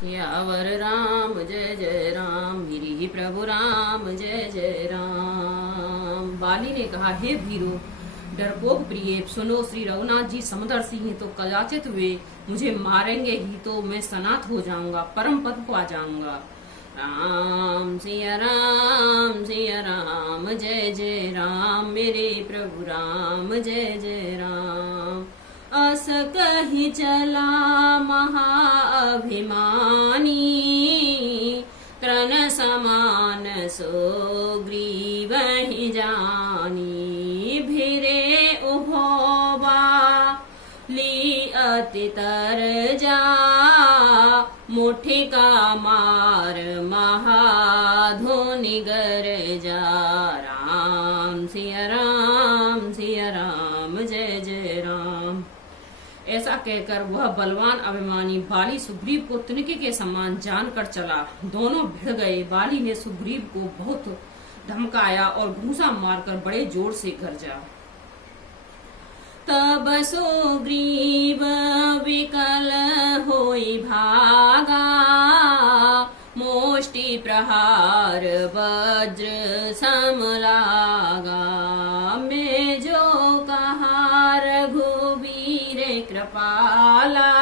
सियावर राम जय जय राम, मेरी प्रभु राम जय जय राम। बाली ने कहा, हे भीरो डरपोक प्रिय, सुनो, श्री रघुनाथ जी समदर्शी हैं तो कदाचित वे मुझे मारेंगे ही तो मैं सनाथ हो जाऊंगा, परम पद पा जाऊंगा। राम सिया राम जय जय राम, मेरे प्रभु राम जय जय राम। अस कही चला महाअभिमानी, तृण समान सो ग्रीव ही जानी। भिरे उभोबा ली अति तर जा, मुठी का मार महाधुनि गर जा। राम सिया राम जय जय राम। ऐसा कहकर वह बलवान अभिमानी बाली सुग्रीव को तिनके के समान जानकर चला। दोनों भिड़ गए। बाली ने सुग्रीव को बहुत धमकाया और घूंसा मारकर बड़े जोर से गरजा। तब सुग्रीव विकल होई भागा, मोष्टि प्रहार वज्र सम लागा। मैं जो कहा रघुवीर कृपाला,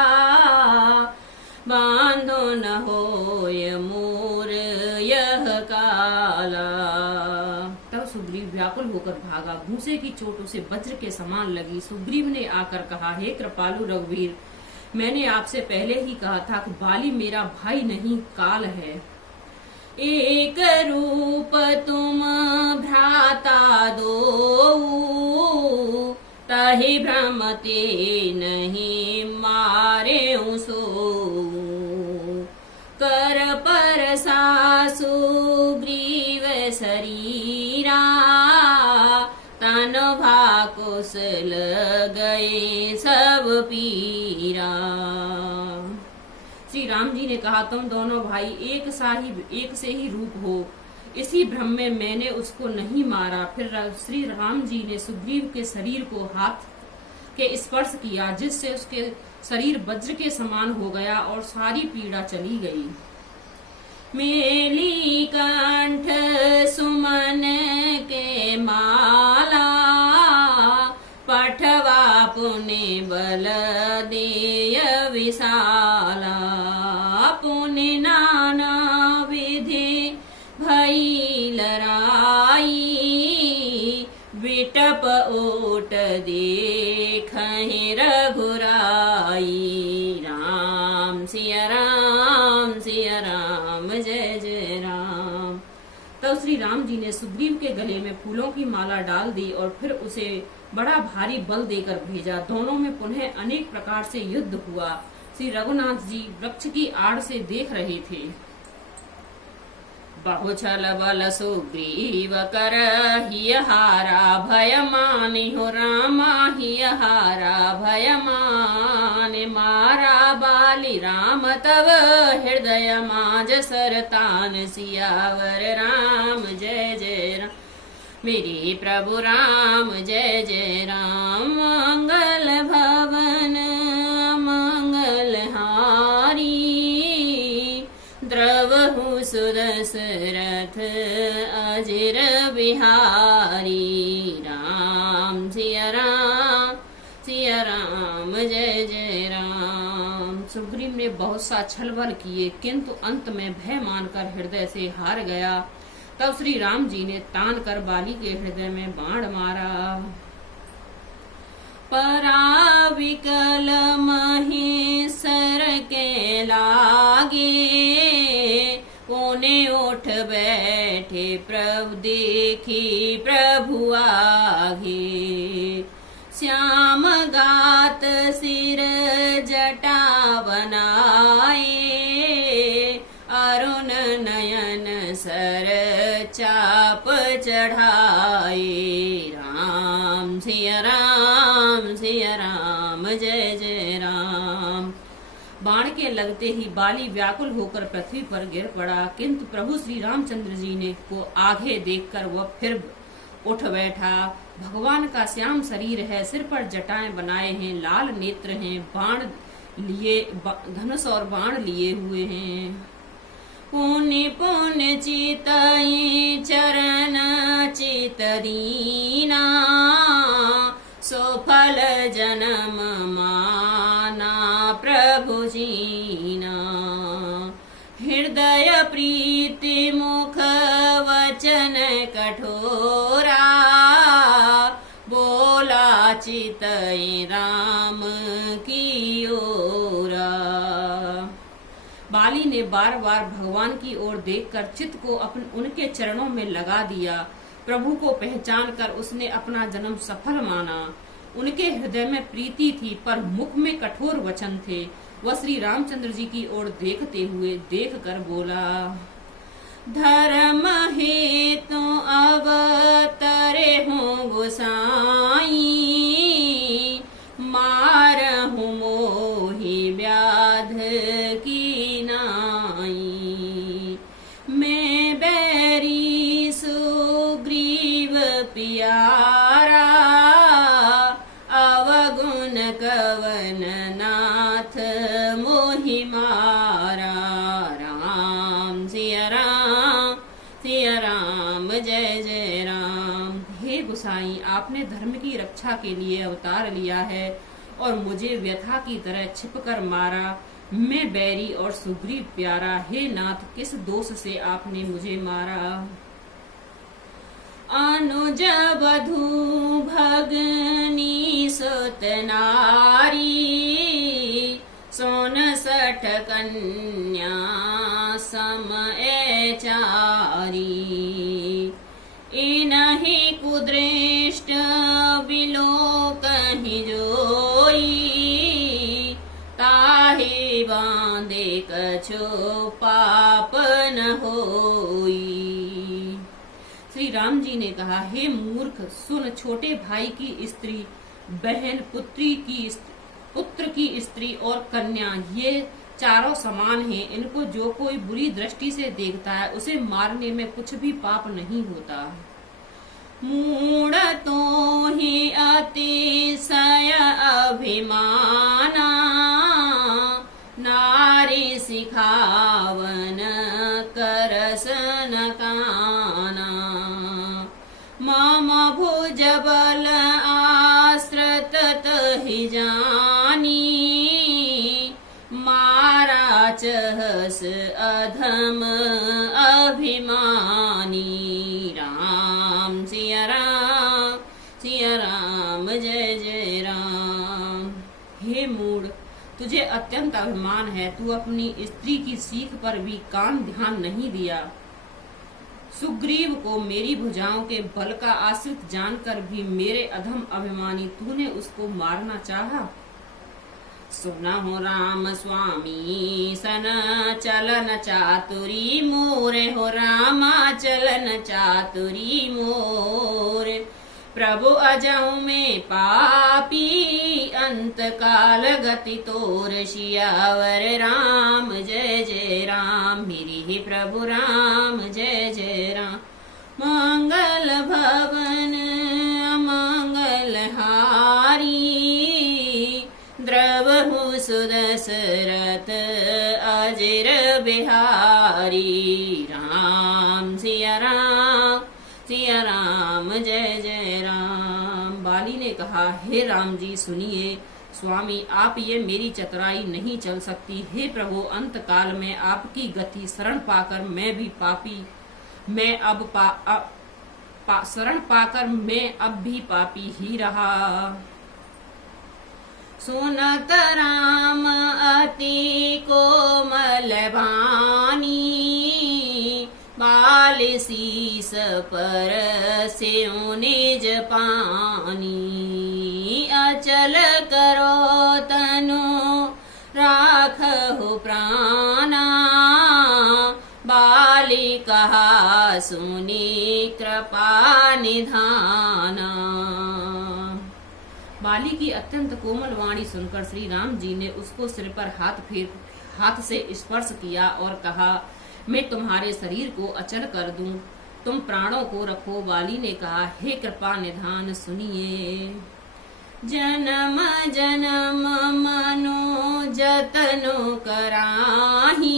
बांधो न होय मोर यह काला। तब सुग्रीव व्याकुल होकर भागा। घूंसे की चोट उसे वज्र के समान लगी। सुग्रीव ने आकर कहा, हे कृपालु रघुवीर, मैंने आपसे पहले ही कहा था कि बाली मेरा भाई नहीं, काल है। एक रूप तुम भ्राता दो, तहि भ्रमते नहीं मारे सो। कर पर सासु ग्रीव शरीरा, तन भाकुशल गए सब पीरा। श्री राम जी ने कहा, तुम दोनों भाई एक से ही रूप हो। इसी भ्रम में मैंने उसको नहीं मारा। फिर श्री राम जी ने सुग्रीव के शरीर को हाथ के स्पर्श किया, जिससे उसके शरीर वज्र के समान हो गया और सारी पीड़ा चली गई। मेली कंठ सुमन के माला, पठवा पुण्य बल देय विशाला। पुण्य नाना विधि भई लराई, विटप ओट देखहि रघुराई। राम सिया राम जय जय राम। तब श्री राम जी ने सुग्रीव के गले में फूलों की माला डाल दी और फिर उसे बड़ा भारी बल देकर भेजा। दोनों में पुनः अनेक प्रकार से युद्ध हुआ। श्री रघुनाथ जी वृक्ष की आड़ से देख रहे थे। बहुछल बल सुग्रीव कर हियहारा, भय मानि हो रामा हियहारा भय मानि। मारा बाली राम तव हृदय माज सरतान, सियावर राम जय जय राम, मेरे प्रभु राम जय जय राम। मंगल भवन मंगल हारी, द्रवहु सुदशरथ अजिर बिहारी। राम सिया राम जय जय राम। सुग्रीव ने बहुत सा छल बल किए, किंतु अंत में भय मानकर हृदय से हार गया। तब श्री राम जी ने तान कर बाली के हृदय में बाण मारा। पराविकल महेश्वर के लागे, कोने उठ बैठे प्रभु देखी प्रभु आगे। श्याम गात सिर जटा बनाए, अरुण नयन सर चाप चढ़ाए। राम सिया राम जय जय राम। बाण के लगते ही बाली व्याकुल होकर पृथ्वी पर गिर पड़ा, किंतु प्रभु श्री रामचंद्र जी ने को आगे देखकर वह फिर उठ बैठा। भगवान का श्याम शरीर है, सिर पर जटाएं बनाए हैं, लाल नेत्र हैं, बाण लिए धनुष और बाण लिए हुए हैं। पुण्य पुण्य चितई चरण चित दीना, सो फल जन्म माना प्रभु जीना। हृदय प्रीति मुख वचन कठोरा, बोला चितई राम की ओरा। बाली ने बार बार भगवान की ओर देखकर चित्त को उनके चरणों में लगा दिया। प्रभु को पहचान कर उसने अपना जन्म सफल माना। उनके हृदय में प्रीति थी पर मुख में कठोर वचन थे। वह श्री रामचंद्र जी की ओर देखते हुए देख कर बोला, धर्म हेतु अवतरे हूँ गोसाई, मारहु मोहि व्याध की नाई। मैं बैरी सुग्रीव प्यारा, अवगुण कवन नाथ मोहि मारा। राम सिया राम, सिया राम जय जय राम। हे गोसाई, आपने धर्म की रक्षा के लिए अवतार लिया है और मुझे व्यथा की तरह छिपकर मारा। मैं बैरी और सुग्रीव प्यारा, हे नाथ किस दोष से आपने मुझे मारा। अनुज वधू भगनी सुत नारी, 69 कन्या सम चारी। इनहि कुदृष्ट विलोकहि जोई, ताहि बांधे कछो पाप न होई। श्री राम जी ने कहा, हे मूर्ख सुन, छोटे भाई की स्त्री, बहन, पुत्र की स्त्री और कन्या ये चारों समान हैं। इनको जो कोई बुरी दृष्टि से देखता है उसे मारने में कुछ भी पाप नहीं होता। मूढ़ तो ही अतिशय अभिमाना, नारी सिखावन करसन काना। मम भुज बल आश्रित तहि जानी, मारा चहस अधम अभिमानी। राम सिया राम, सिया राम जय जय राम। हे मूढ़, तुझे अत्यंत अभिमान है, तू अपनी स्त्री की सीख पर भी कान ध्यान नहीं दिया। सुग्रीव को मेरी भुजाओं के बल का आश्रित जानकर भी मेरे अधम अभिमानी तूने उसको मारना चाहा। सुना हो राम स्वामी सन चलन चातुरी मोरे, हो रामा चलन चातुरी मोर। प्रभु अजऊ में पापी, अंत काल गति तोर। सियावर राम जय जय राम, मेरी ही प्रभु राम जय जय राम। मंगल भवन अमंगल हारी, द्रवहु सुदशरथ अजिर बिहारी। राम सिया राम, सिया राम जय जय राम। बाली ने कहा, हे राम जी सुनिए, स्वामी आप ये मेरी चतुराई नहीं चल सकती। हे प्रभु, अंत काल में आपकी गति शरण पाकर मैं भी पापी, मैं अब शरण पाकर मैं अब भी पापी ही रहा। सुनत राम अति कोमल वाणी, बाल शीस पर स्यो निज पानी। अचल करो तनु राखहु प्राणा, बाली कहा सुनी कृपा निधाना। बाली की अत्यंत कोमल वाणी सुनकर श्री राम जी ने उसको सिर पर हाथ से स्पर्श किया और कहा, मैं तुम्हारे शरीर को अचल कर दूं, तुम प्राणों को रखो। बाली ने कहा, हे कृपा निधान सुनिए। जन्म जन्म मनोज तनु कराही,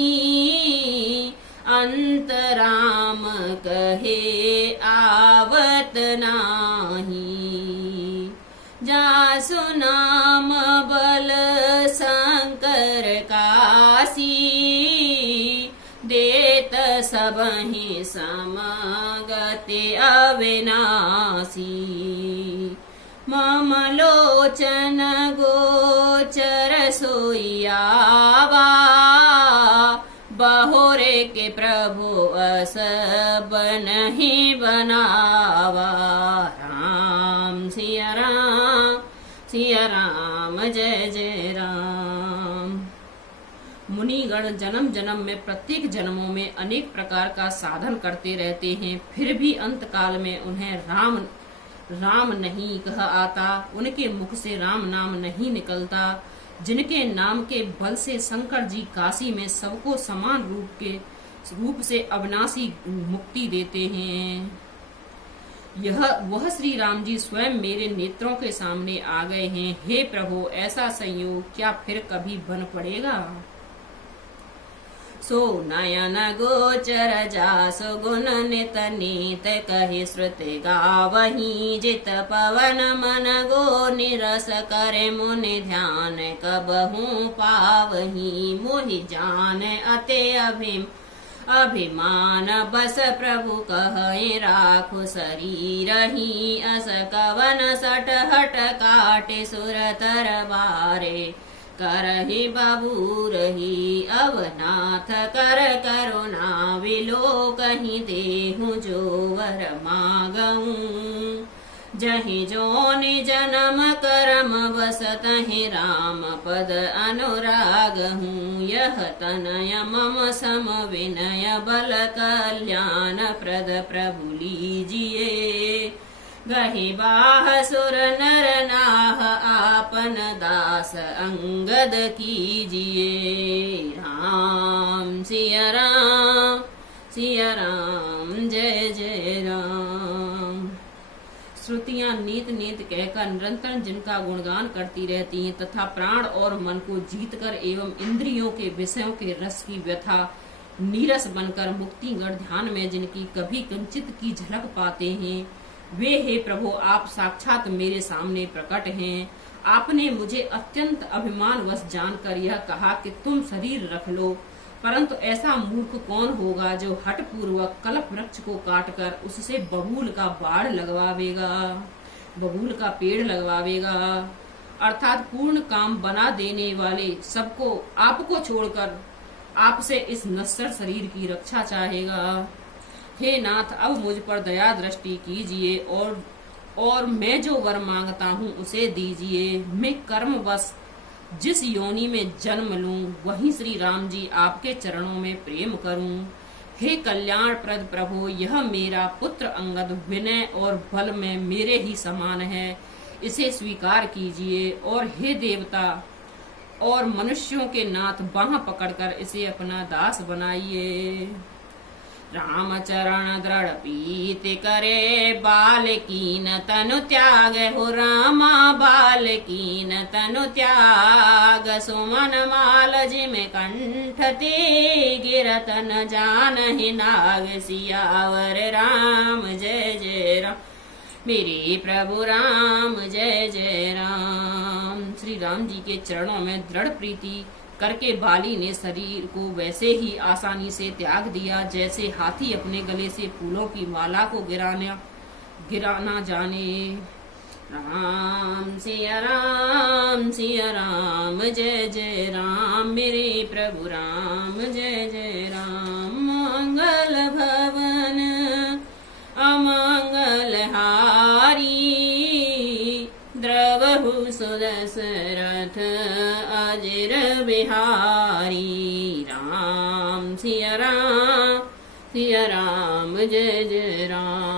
अंत राम कहे आवत नाही। जासु नाम बल शंकर कासी, देत सबहि समगति अविनाशी। मम लोचन गोचर सोइयावा, बहुरे के प्रभु अस बनहि बनावा। राम सिया राम, सिया राम, जय जय राम। मुनिगण जन्म जन्म में, प्रत्येक जन्मों में अनेक प्रकार का साधन करते रहते हैं, फिर भी अंत काल में उन्हें राम राम नहीं कहा आता, उनके मुख से राम नाम नहीं निकलता। जिनके नाम के बल से शंकर जी काशी में सबको समान रूप से अविनाशी मुक्ति देते हैं, वह श्री राम जी स्वयं मेरे नेत्रों के सामने आ गए हैं। हे प्रभु, ऐसा संयोग क्या फिर कभी बन पड़ेगा? सो नयन गोचर जासु गुण नित नीत, कहि श्रुति गावही जित पवन मन गो निरस, करे मुनि ध्यान कबहू पावही। मोहि जान अति अभिमान, बस प्रभु कहि राखु शरीरहि। अस कवन सट हट काटे सुर तरवारे, करहि बबूरहि अवनाथ कर करुणा विलोकहि। देहु जो वर मागऊं, जहि जोनि जन्म करम बसतहि राम पद अनुरागहूँ। यह तनय मम सम विनय बल कल्याण प्रद प्रभु लीजिए। गहि बाह सुर नर नाह, आपन दास अंगद कीजिए। राम सिया राम, सिया राम, जय जय राम। श्रुतियां नीत नीत कहकर निरंतर जिनका गुणगान करती रहती हैं, तथा प्राण और मन को जीतकर एवं इंद्रियों के विषयों के रस की व्यथा नीरस बनकर मुक्तिगढ़ ध्यान में जिनकी कभी कंचित की झलक पाते हैं, वे हे प्रभु आप साक्षात मेरे सामने प्रकट हैं। आपने मुझे अत्यंत अभिमानवश जानकर यह कहा कि तुम शरीर रख लो, परंतु ऐसा मूर्ख कौन होगा जो हठ पूर्वक कल्प वृक्ष को काटकर उससे बबूल का बाढ़ लगवावेगा, बबूल का पेड़ लगवावेगा, अर्थात पूर्ण काम बना देने वाले सबको आपको छोड़कर आपसे इस नश्वर शरीर की रक्षा चाहेगा। हे नाथ, अब मुझ पर दया दृष्टि कीजिए और मैं जो वर मांगता हूँ उसे दीजिए। मैं कर्मवश जिस योनि में जन्म लूं, वहीं श्री राम जी आपके चरणों में प्रेम करूं। हे कल्याण प्रद प्रभु, यह मेरा पुत्र अंगद विनय और बल में मेरे ही समान है, इसे स्वीकार कीजिए। और हे देवता और मनुष्यों के नाथ, बाह पकड़कर इसे अपना दास बनाइए। राम चरण दृढ़ पीति करे, बालकीन तनु त्याग हो रामा, बालकीन तनु त्याग। सुमन माल जिम कंठ ते, गिरत न जानहि नाग। सियावर राम जय जय राम, मेरे प्रभु राम जय जय राम। श्री राम जी के चरणों में दृढ़ प्रीति करके बाली ने शरीर को वैसे ही आसानी से त्याग दिया जैसे हाथी अपने गले से फूलों की माला को गिराना जाने। राम सिया राम जय जय राम, मेरे प्रभु राम जय जय राम। मंगल भवन अमंगल हारी, द्रवहु सुदशरथ अजिर बिहारी। राम सिया राम जय जय राम।